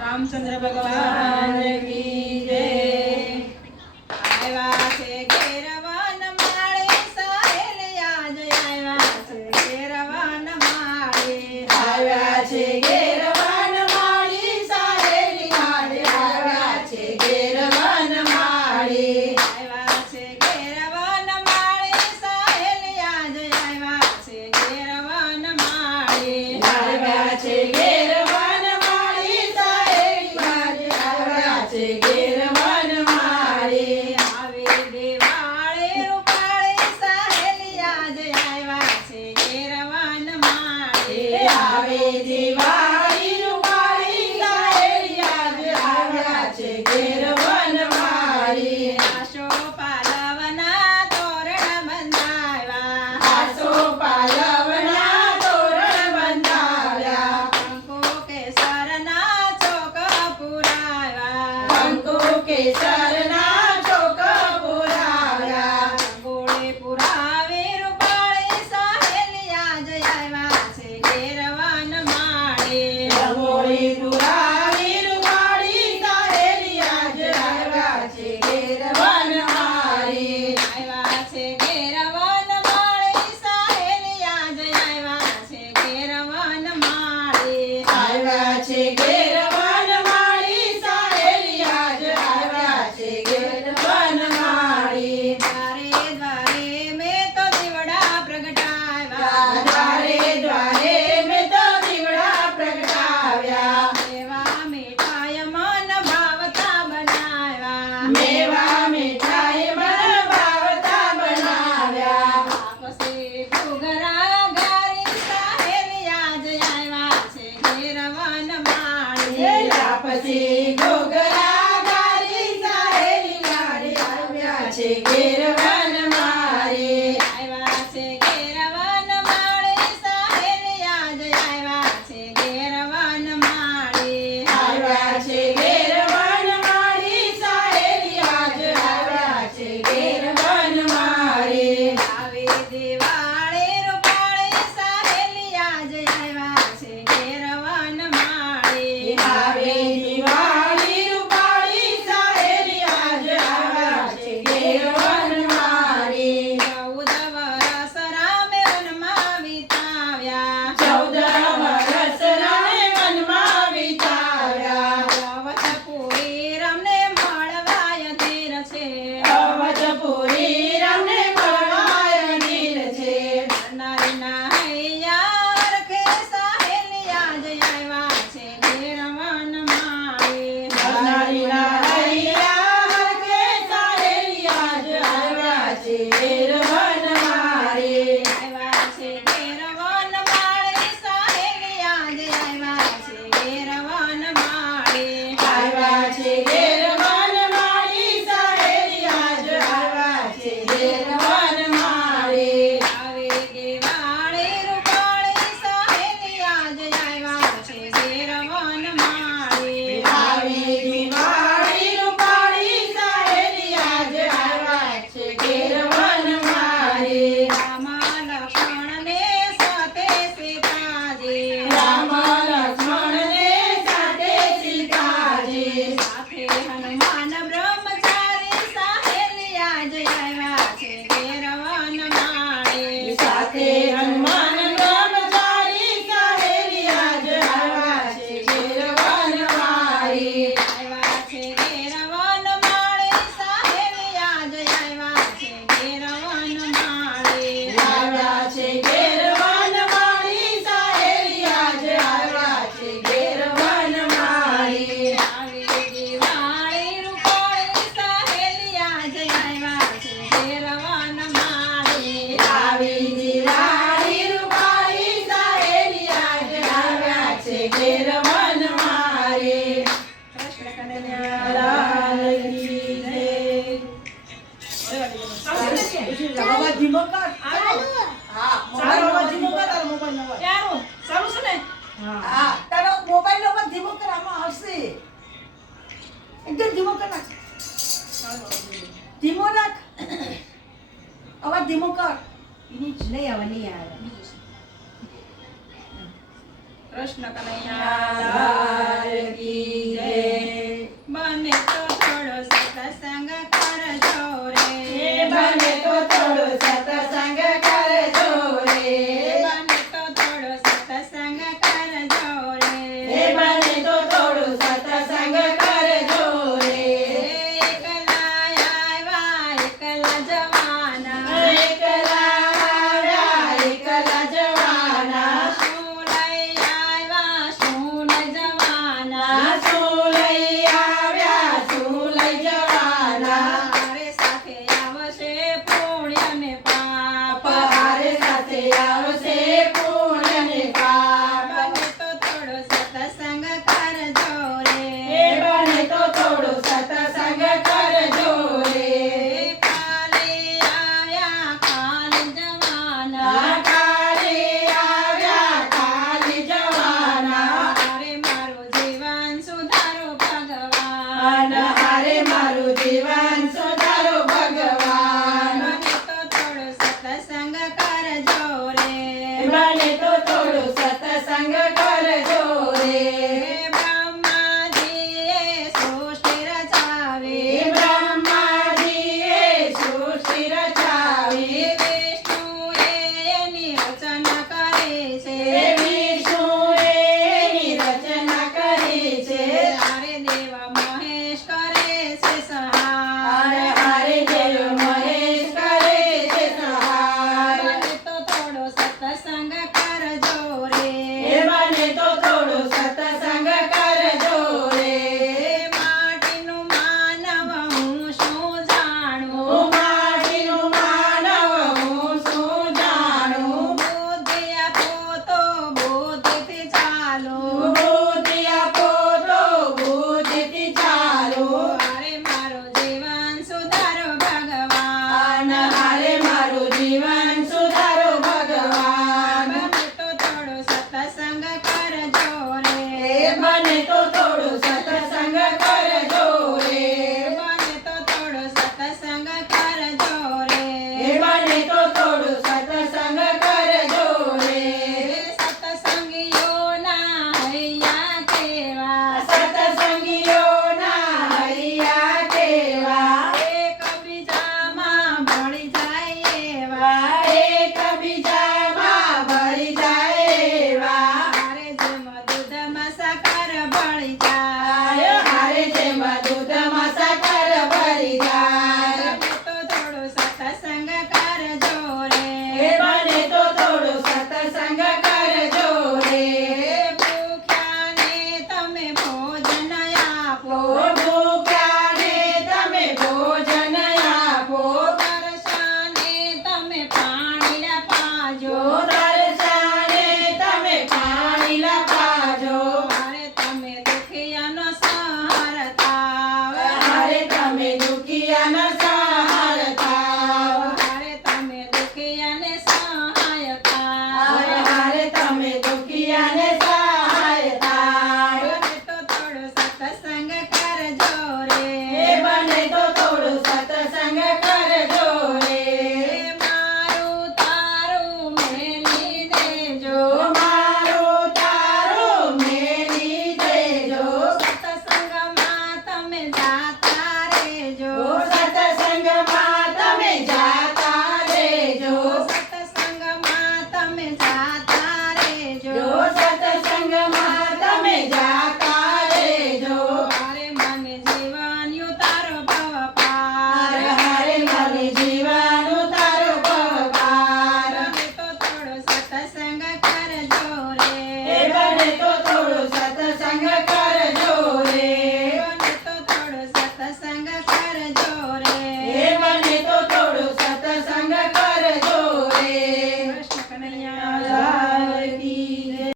રામચંદ્ર ભગવાન કી જય. આવ્યા છે કેરવન માળે, સાહેલ આજ આવ્યા છે કેરવન માળે. આવ્યા છે કેરવન માળી, સાહેલ આજ આવ્યા છે કેરવન Take it. Cheguei! Amém.